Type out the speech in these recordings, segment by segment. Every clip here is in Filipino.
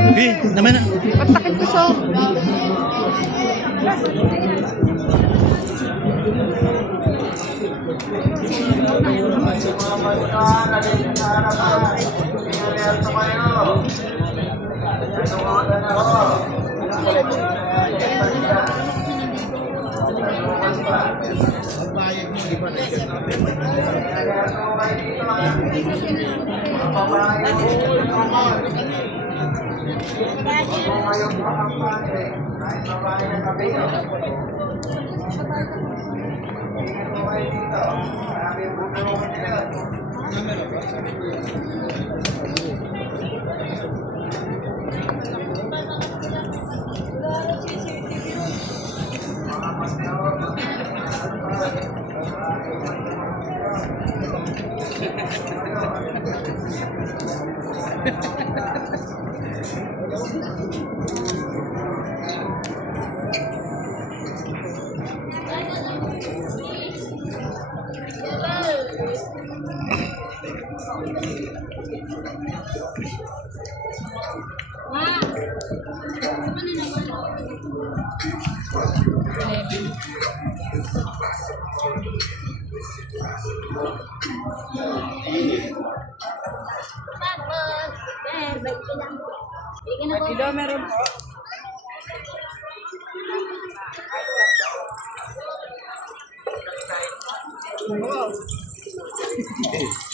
Okay, naman na. Patakit ko siya. Dito meron po.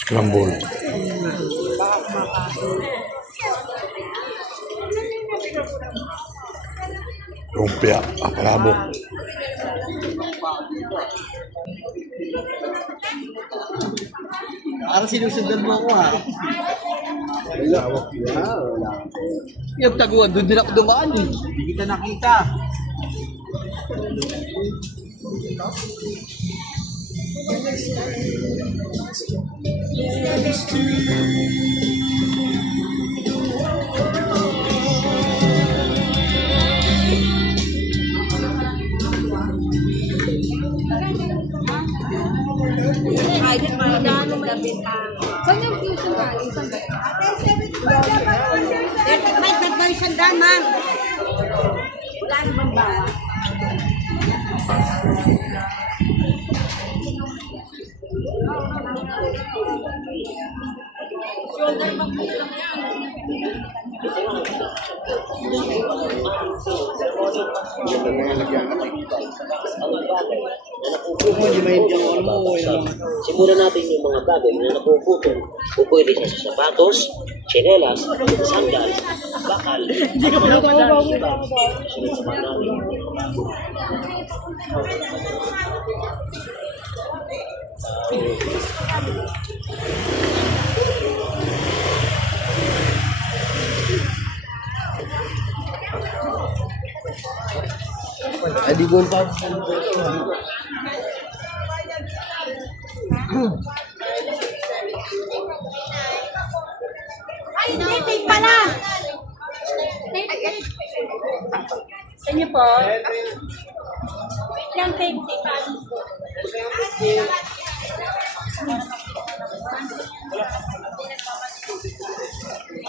Scramble. Lumpia, akalabo. Parang sinusundan mo ako ha. Yung taguan, doon din ako dumaan eh. Hindi kita nakita. Ay, din para gaano malapitang. Saan yung fusion galing? Saan ba? May bagay sandaan, ma'am. Wala naman ba? Simulan natin yung mga bagay na napuputol o pwede siya sa sapatos, tsinelas, sandal, bakal. Hindi ka pa Ay, di ko pa. Ay, hindi, tape pala. Tape. Sa inyo po. Yung tape.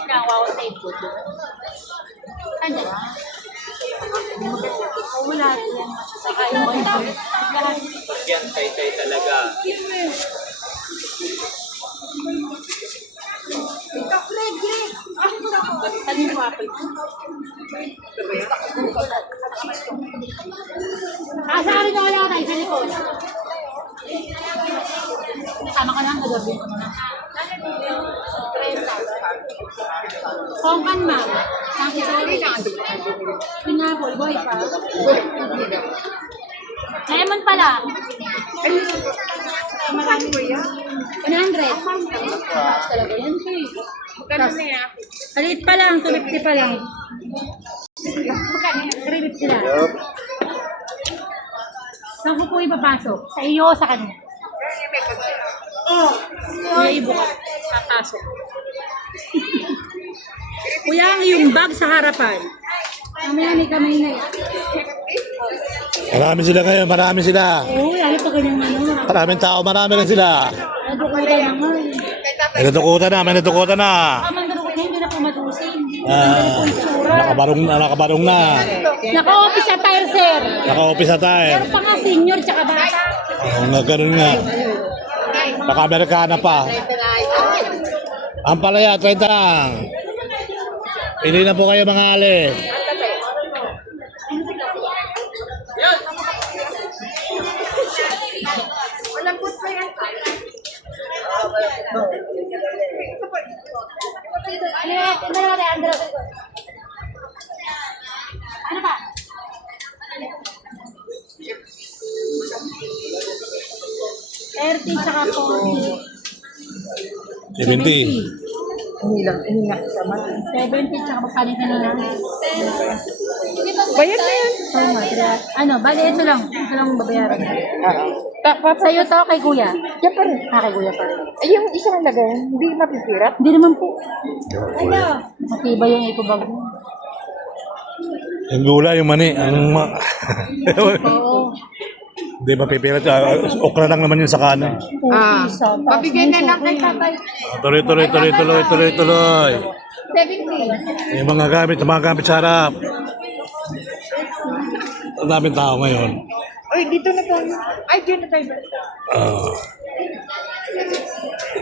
Nawawa tape po. Ano? Wala yan. Saka yung mga Yan, tay-tay talaga. ano yung apple? Saan na wala tayo sa likod? Tama ka lang, nagawin ko na. 30. Kongkan, ma'am. Saan sa likod? Pinapol, boy pa. Lemon pala. Marami ko yan. 100. Talaga yan, Kay. Magkano na yan? Kalit pa lang, 250 pa lang. Magkano yan? 350 lang. Saan ko po ipapasok? Sa iyo o sa kanya? Kuya, ibukas. Papasok. Kuya, yung bag sa harapan. Mamaya may kamay na yan. Marami sila ngayon, marami sila. Oo, lalo pa kanyang ano. Maraming tao, marami rin sila. Nadukutan na nga. May natukutan na, may natukutan na. Kamang nadukutan, hindi na pumadusin. Nakabarong na. Naka-office attire, sir. Naka-office attire. Meron pa nga senior tsaka bata. Oo, ganun nga. Naka-Amerikana pa. Ang palaya, 30 lang. Pili na po kayo mga ali. Ano ba? RT tsaka 40. 70. Hindi sa mata. 70 tsaka magkano ka na lang? Bayad na yan. Oh, madre. Ano, bali ito lang. Ito lang babayaran. Sa'yo to, kay kuya. Yan pa rin. Kay kuya pa rin. Ay, yung isang lagay, hindi mapipirat. Hindi naman po. Ano? Matibay yung ipabag mo. Yung gula, yung mani. Oo. Hindi mapipirat. Okra lang naman yun sa kanan. Mabigay na lang kay tatay. Tuloy. 70. Yung mga gamit sa harap. Ang daming tao ngayon. Ay, dito na tayo. Ay, dito na tayo.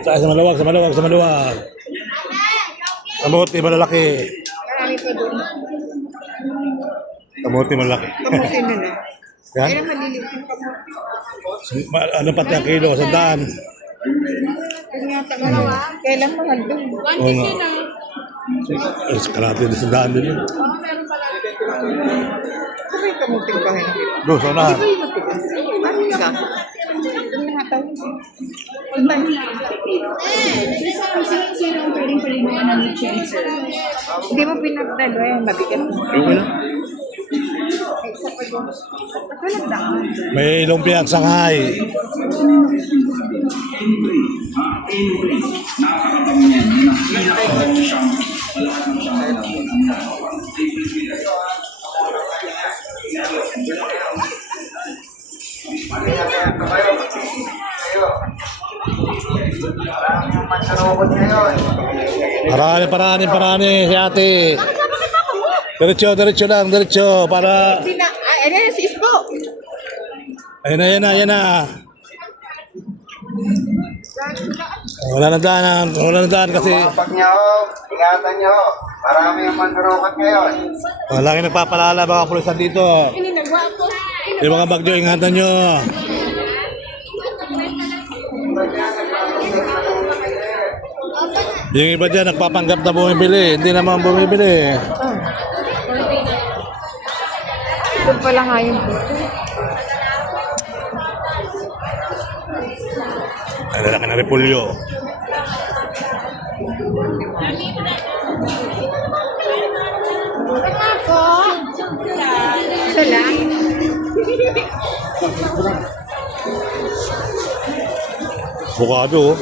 Sa maluwag. Kamuti, malalaki. Marami pa doon. Kamuti, malalaki. Kamutin na na. Yan? Kaya maliliit yung kamutin. Ano pati ang kilo? 100. Kailan mahal doon? Oo nga. Karate, 100 din yun. Sabay kamutin pa rin. Go, sa unahan. Ano ka? Doon na nga tayo. Hindi mo pinagdalo yan. Mabigat. Okay lang. May lumpia at Shanghai. Parani si ate. Diretso lang, para... Ay, ano yan, si Ispo? Ayan na. Wala na daan kasi... Pag nyo, ingatan nyo. Marami yung mandurukat ngayon. Lagi nagpapalala mga pulisan dito. Yung mga bagyo, ingatan nyo. Yung iba dyan, nagpapanggap na bumibili. Hindi naman bumibili. Doon pala nga yung Ay, lalaki na repulyo. Ito lang. Bukado, oh.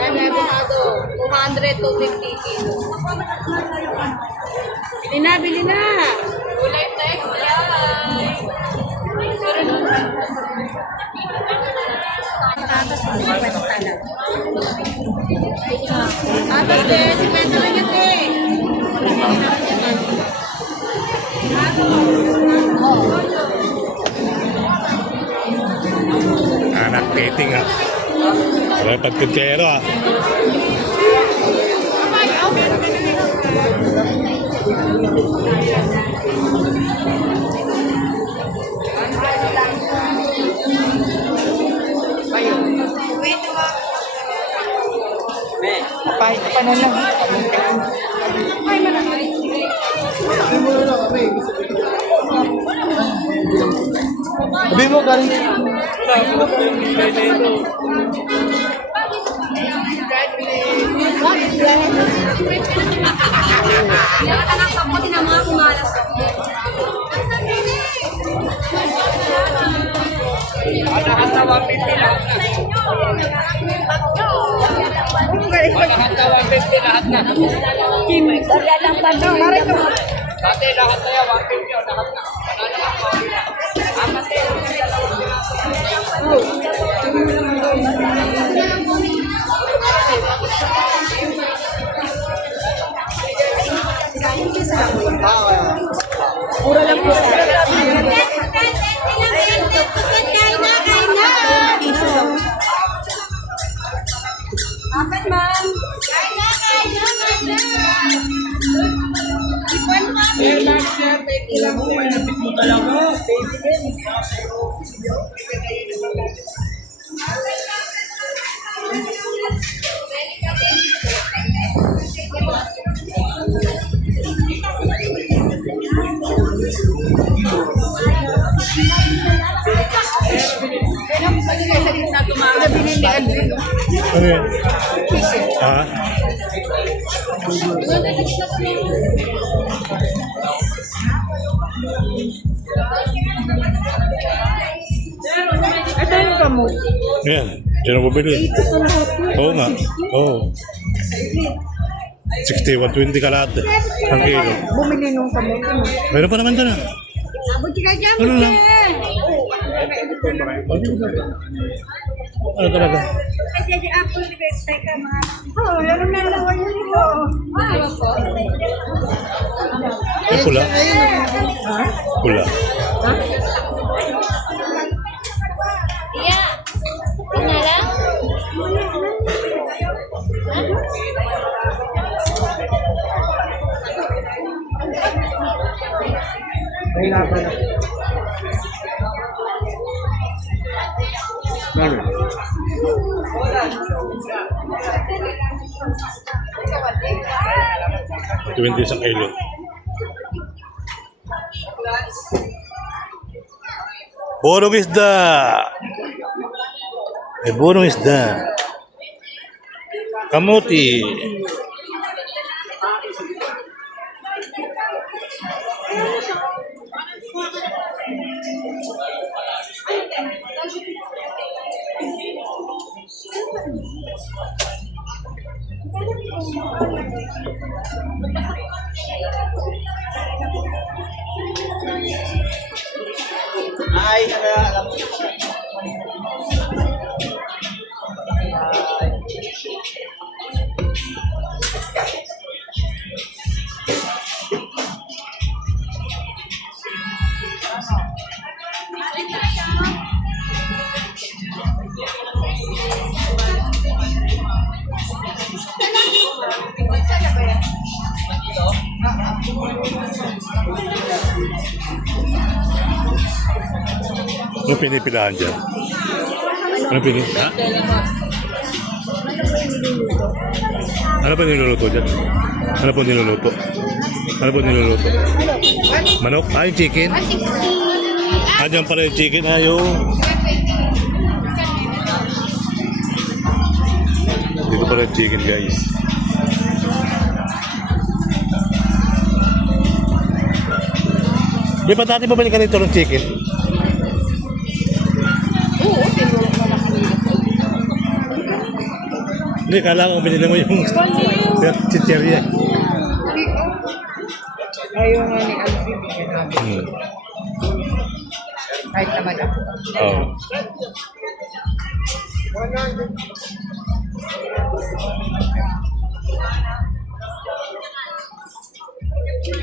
Avocado, 200 to 50 kilo. Bili na. Kulay text, Atas din, si Beto lang yun eh. Anak dating, ah. Dapat kutsero, ah. Pahit pa na lang. Sabi mo, galing. Mura lang po sa Apat, ma'am. Ano yan? Ha? Ito yung gamot. Yan. Sino bumili? Oo nga. Oo. 60, 120 kalahati. Ang kilo. Bumili nung gamot. Meron pa naman doon ah. Ano lang? Ano talaga? Ay, pula. Pula. Iya. Tingnan lang. Twenty isang kilo. Borong isda. Borong isda. Kamuti. Ay, alam mo. Ano pinipilahan dyan? Ano pinipilahan? Ano pa niluluto dyan? Ano po niluluto? Ano po niluluto? Manok? Ah, yung chicken? Ah, dyan pala yung chicken. Ah, yung... Dito pala yung chicken, guys. May patati pa balik ka nito ng chicken? Hindi, kala ko binili mo yung chicherya. Ayaw nga ni Alvin. Kahit naman ako. Oo.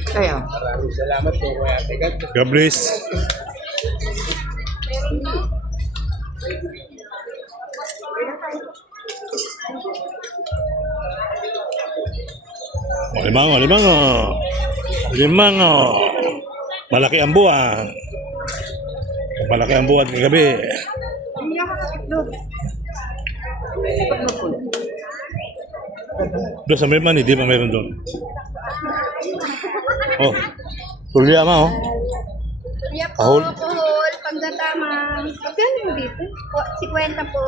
Kaya. Maraming salamat po, Kuya Ate God. God bless. Limango, limango. Limango. Malaki ang buwan. Malaki ang buwan kagabi. Doon sa may mani, di ba meron doon? Oh, tulya ma oh. Kuya po, Ahol. kuhol, pagdatama. Magkano mo dito? 50 po.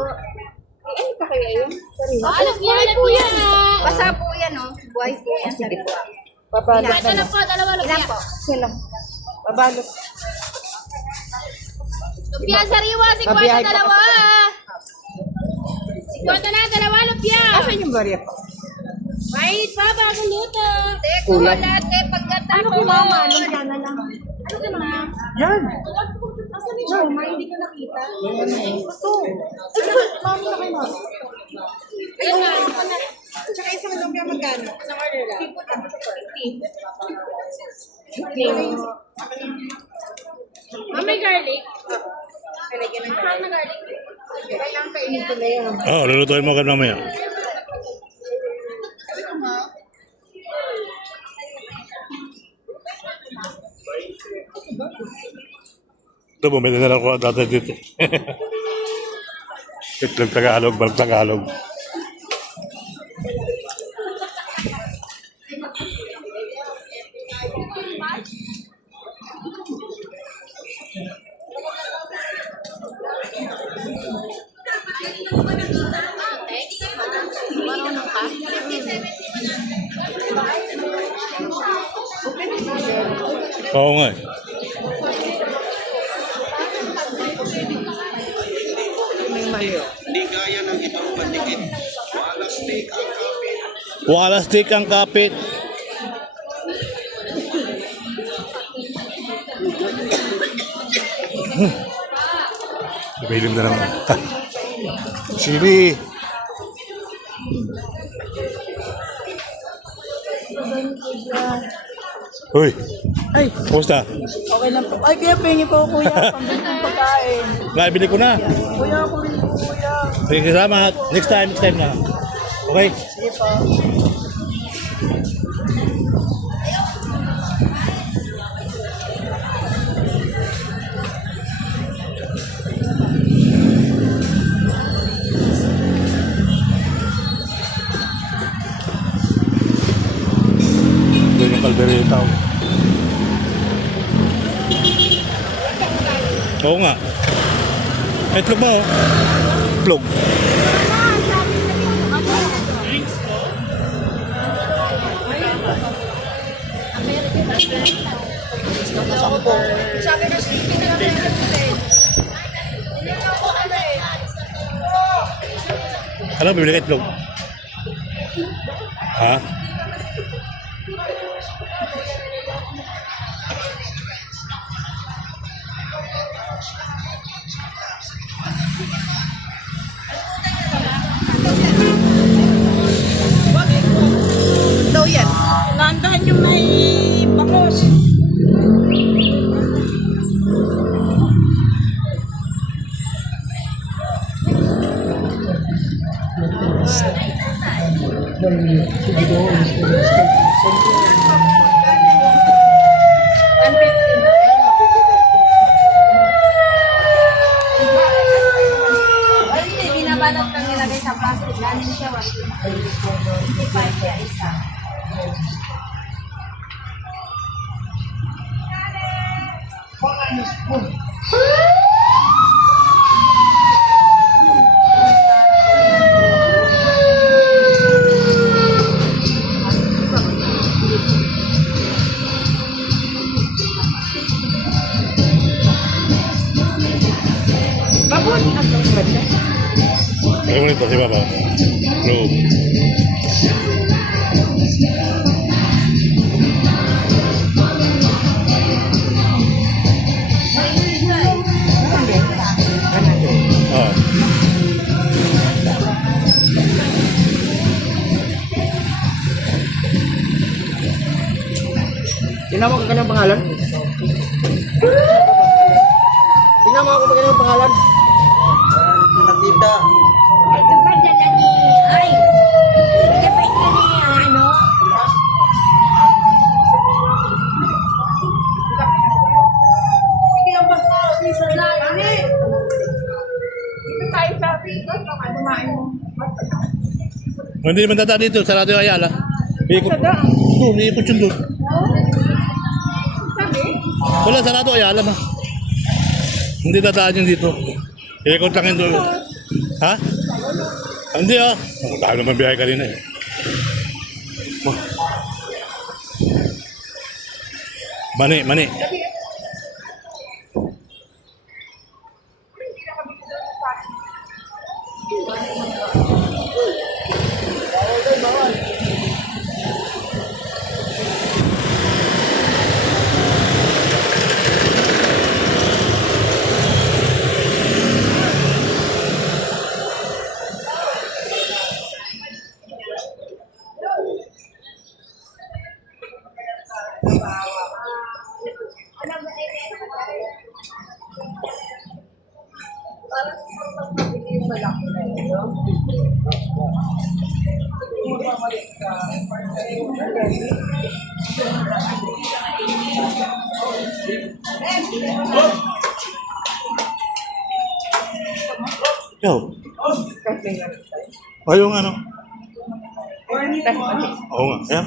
Eh, ano pa kaya yun? Alam po yan. Basa po yan, oh. Buhay po yan. Sige po. Pabalot na lang. po, dalawa Ilan po? Sila. Pabalot. Lupia sariwa, Pabiyahe 50 pa dalawa. 50 na, dalawa lupia. Asan yung barya po? Wait pa, bagong luto. Kulang. Dati, pagkatama. Ano po, mama? Anong na lang? Ano ka na? Yan. Asan ni Shoma? Hindi ko nakita. Ito. Ito. Mami na kayo, mami. Ayun nga. Tsaka isang lumpia magkano? Isang order lang. May garlic. Nalagyan ng Saan na garlic? Kailangan kainin ko na yun. Oo, lulutuin mo agad mamaya. Ito, bumili na lang ako dati dito. Itlog Tagalog, balog Tagalog. Marunong ka? Oo nga eh. May mali. Wala stick ang kapit. Bilim na naman. Sili. Uy, Ay, kumusta? okay lang po. Ay, kaya pengi po kuya. Pambili ng pagkain. Naibili ko na. Kuya, ako rin po kuya. Sige, kasama. Next time na. Okay? Sige po. Doon yung kaldereta. Oo nga. May itlog mo. Itlog. Ano, bibili ka itlog? Ha? Daw yan. Nandahan yung may bangos. Ay, hindi. Binabalot kang nilagay sa plastic. Ganin siya. 25 siya isa. Qué bonito, sí, papá. Luego. Ah. Tinawag ka ng pangalan? Tinawag ko ba ka ng pangalan? Nakita. Hindi naman dadaan dito, sarado yung Ayala. Iikot. Doon, iikot yun doon. Wala, sarado Ayala ma. Hindi dadaan yun dito. Iikot lang yun doon. Ha? Hindi ah. Dahil naman biyahe kanina eh. Mani, mani. Yo. O yung ano? Oo nga, yan.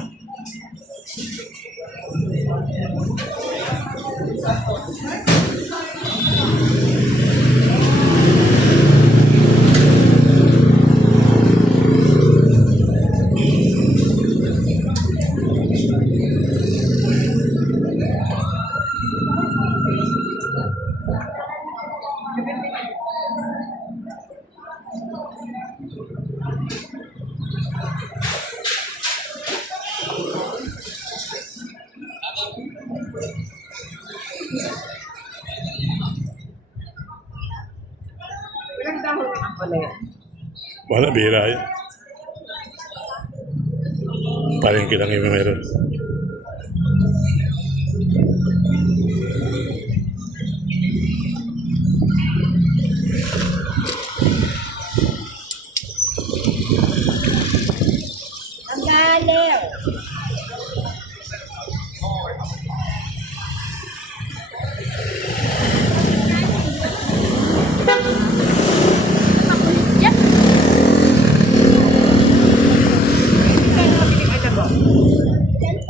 Wala, bira yun. Parang kilang yung meron. Ang galiw. Yep.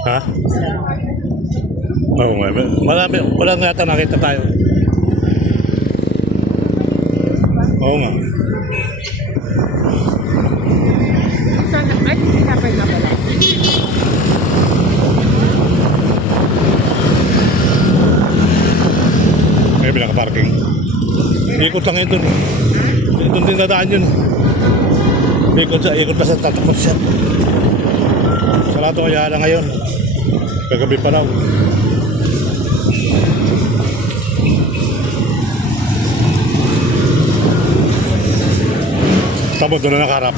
Ha? Oo nga. Marami, walang yata nakita tayo. Oo nga. Sana, ay, pinapay na pala. May pinaka-parking. Ikot lang yun dun eh. Doon din dadaan yun. Ikot pa sa tatakot siya. Sarado kaya lang ngayon. Kagabi pa raw. Tamo doon na nakaharap.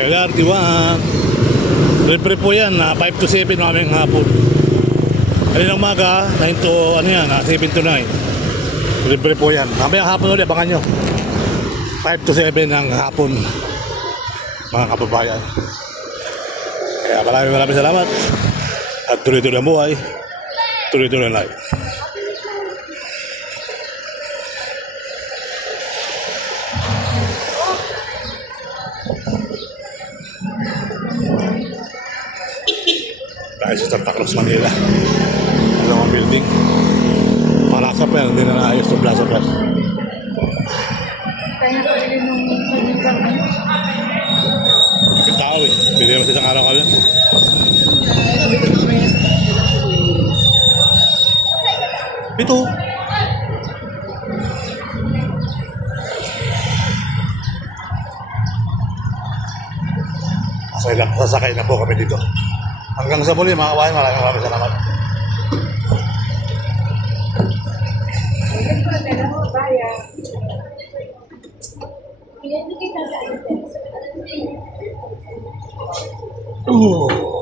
LRT1. Libre po yan, 5 to 7 maming hapon. Kaninang umaga, 9 to, 7 to 9. Libre po yan. Mamayang hapon ulit, abangan nyo. 5 to 7 ng hapon, mga kababayan. Kaya maraming salamat. At tuloy-tuloy ang buhay. Tuloy-tuloy ang life. Dahil sa Santa Cruz, Manila. Dalawang building. Malasa pa yan, hindi na naayos ng Plaza Plus. Kaya na pala nung pagiging Kapit tao eh. Pwede naman sa isang araw kami. Ito. Sasakay na po kami dito. Hanggang sa muli mga kabayan, maraming salamat. Bye.